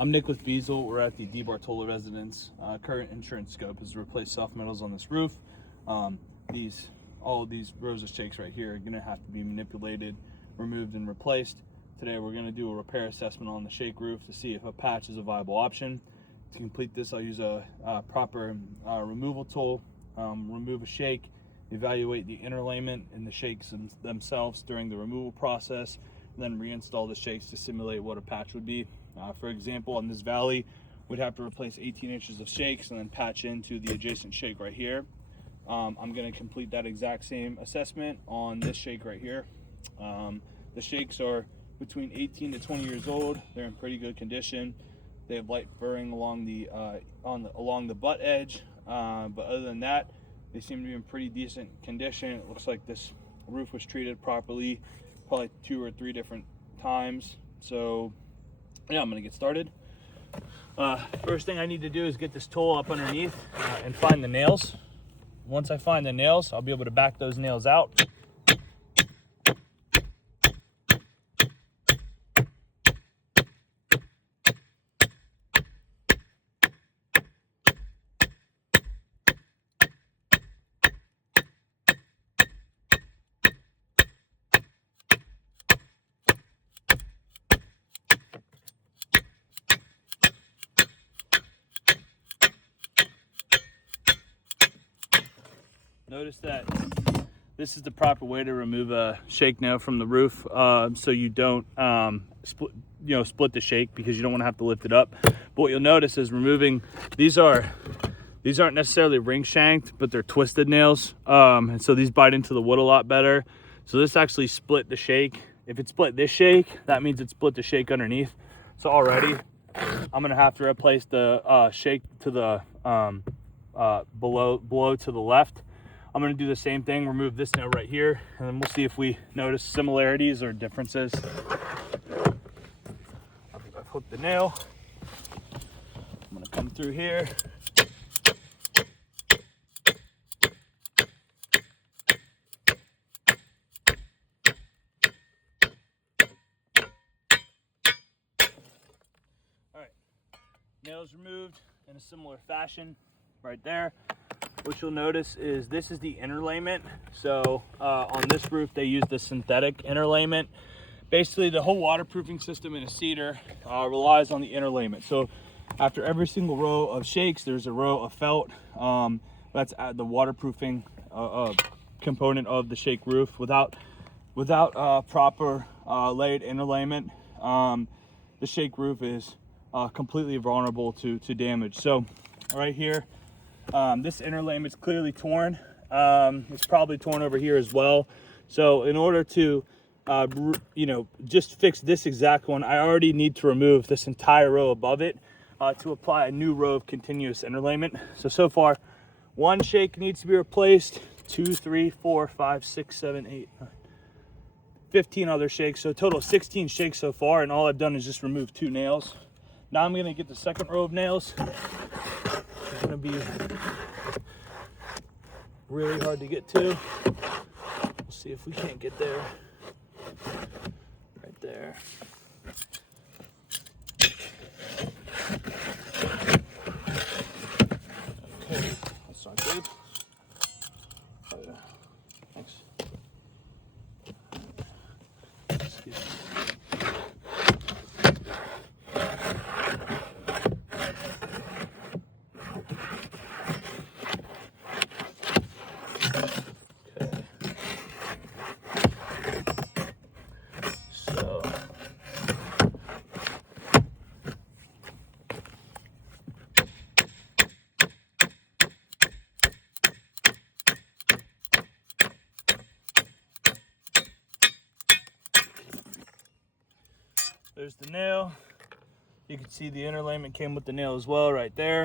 I'm Nick with Beazle. We're at the DiBartola residence. Current insurance scope is to replace soft metals on this roof. All of these rows of shakes right here are going to have to be manipulated, removed, and replaced. Today we're going to do a repair assessment on the shake roof to see if a patch is a viable option. To complete this, I'll use a proper removal tool, remove a shake, evaluate the interlayment in the shakes themselves during the removal process, and then reinstall the shakes to simulate what a patch would be. For example, on this valley, we'd have to replace 18 inches of shakes and then patch into the adjacent shake right here. I'm going to complete that exact same assessment on this shake right here. The shakes are between 18 to 20 years old. They're in pretty good condition. They have light burring along the butt edge, but other than that, they seem to be in pretty decent condition. It looks like this roof was treated properly, probably 2 or 3 different times. So yeah, I'm gonna get started. First thing I need to do is get this tool up underneath and find the nails. Once I find the nails, I'll be able to back those nails out. Notice that this is the proper way to remove a shake nail from the roof, so you don't split the shake, because you don't want to have to lift it up. But what you'll notice is removing these aren't necessarily ring shanked, but they're twisted nails, and so these bite into the wood a lot better. So this actually split the shake. If it split this shake, that means it split the shake underneath. So already I'm gonna have to replace the shake to the below to the left. I'm going to do the same thing, remove this nail right here, and then we'll see if we notice similarities or differences. I've hooked the nail. I'm going to come through here. All right, nails removed in a similar fashion right there. What you'll notice is this is the interlayment. So on this roof, they use the synthetic interlayment. Basically, the whole waterproofing system in a cedar relies on the interlayment. So after every single row of shakes, there's a row of felt. That's the waterproofing component of the shake roof. Without proper laid interlayment, the shake roof is completely vulnerable to damage. So right here, this interlayment is clearly torn. It's probably torn over here as well. So in order to, just fix this exact one, I already need to remove this entire row above it to apply a new row of continuous interlayment. So far, 1 shake needs to be replaced, 2, 3, 4, 5, 6, 7, 8, 9, 15 other shakes. So a total of 16 shakes so far, and all I've done is just remove 2 nails. Now I'm gonna get the second row of nails. It's gonna be really hard to get to. We'll see if we can't get there. Right there. Okay, that's not good. Oh yeah, thanks. Excuse me. There's the nail. You can see the interlayment came with the nail as well right there.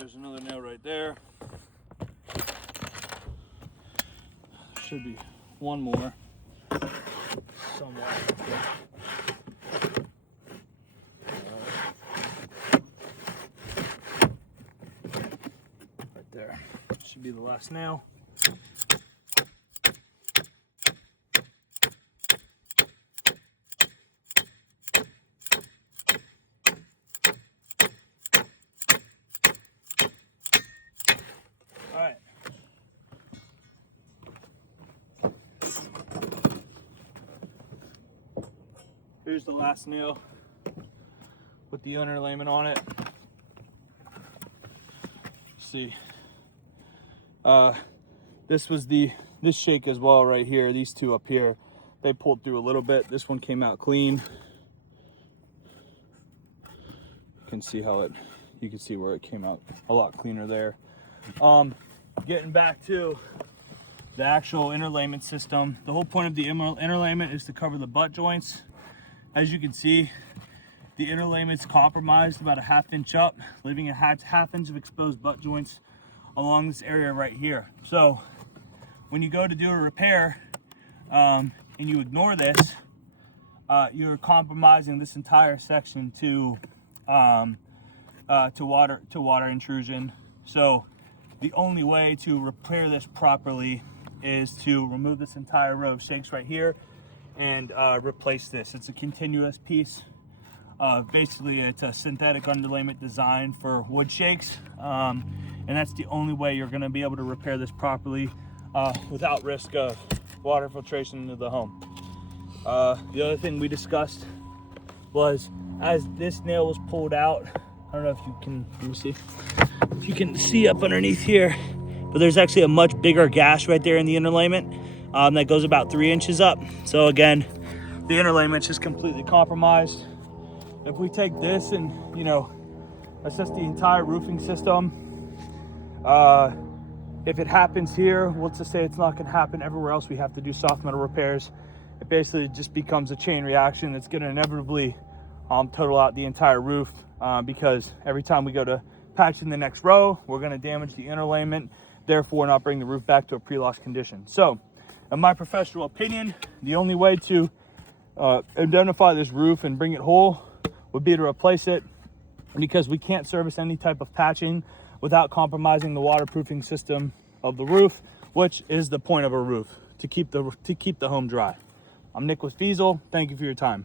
There's another nail right there. Should be one more somewhere. Right there. Should be the last nail. All right. Here's the last nail with the underlayment on it. See, this shake as well right here. These two up here, they pulled through a little bit. This one came out clean. You can see how you can see where it came out a lot cleaner there. Getting back to the actual interlayment system, the whole point of the interlayment is to cover the butt joints. As you can see, the interlayment's compromised about a ½ inch up, leaving a half inch of exposed butt joints along this area right here. So when you go to do a repair and you ignore this, you're compromising this entire section to water intrusion. So the only way to repair this properly is to remove this entire row of shakes right here and replace this. It's a continuous piece. Basically, it's a synthetic underlayment designed for wood shakes, and that's the only way you're going to be able to repair this properly without risk of water filtration into the home. The other thing we discussed was, as this nail was pulled out, I don't know if you can, let me see, if you can see up underneath here, but there's actually a much bigger gash right there in the interlayment that goes about 3 inches up. So again, the interlayment's just completely compromised. If we take this and, you know, assess the entire roofing system, if it happens here, let's just say it's not going to happen everywhere else we have to do soft metal repairs. It basically just becomes a chain reaction that's going to inevitably total out the entire roof, because every time we go to patch in the next row, we're going to damage the interlayment, therefore not bring the roof back to a pre-loss condition. So, in my professional opinion, the only way to identify this roof and bring it whole would be to replace it, because we can't service any type of patching without compromising the waterproofing system of the roof, which is the point of a roof, to keep the home dry. I'm Nick with Fiesel. Thank you for your time.